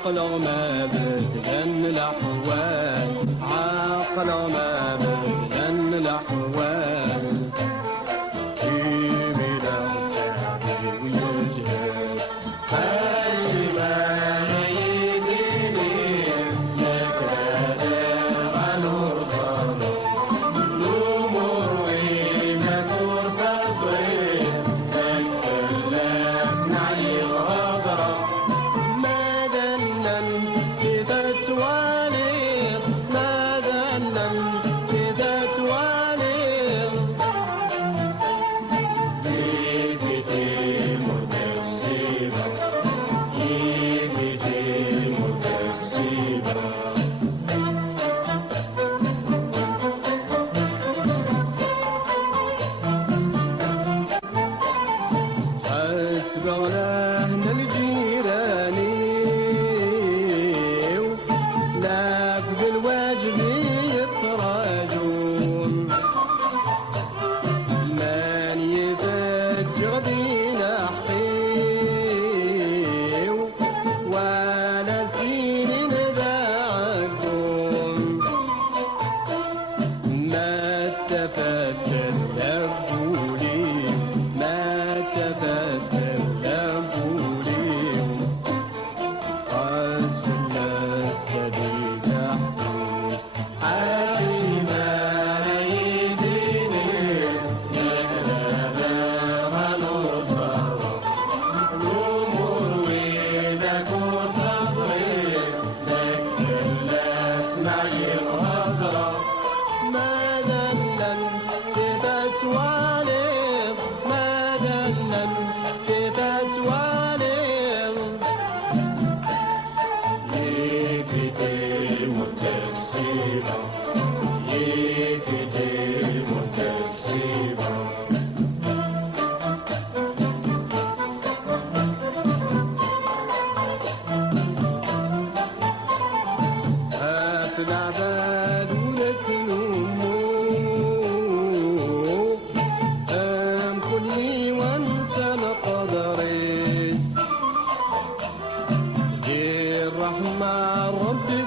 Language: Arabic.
عقله ما بدلن الأحوال، عقله ما بدلن الأحوال. يبي له سعدي ويجهد الشمال يديني لك هذا غنور ظلم الأمور وين كور تصوير لك الناس نعي الغبرة ما دلن سيدة توالير ما دلن سيدة توالير يبتي متفسيبة يبتي متفسيبة حسب غلاهنا الجيراني ولك بالواجب يتراجون من يفجر بينا حيو ولا سنين ذاقون ما تفتت لبولي ما تفتت لبولي حسب الناس سديد أحكي حاشي ما يديني لك هذا غنور صار الأمور وينك وتطوير لك الناس معي الغدرة ما دلن سيدة توالير ما دلن سيدة توالير يكتي متفسيبة يكتي متفسيبة هات العباد ولتلومو أم كلي وانسى القدريس الرحمن ربي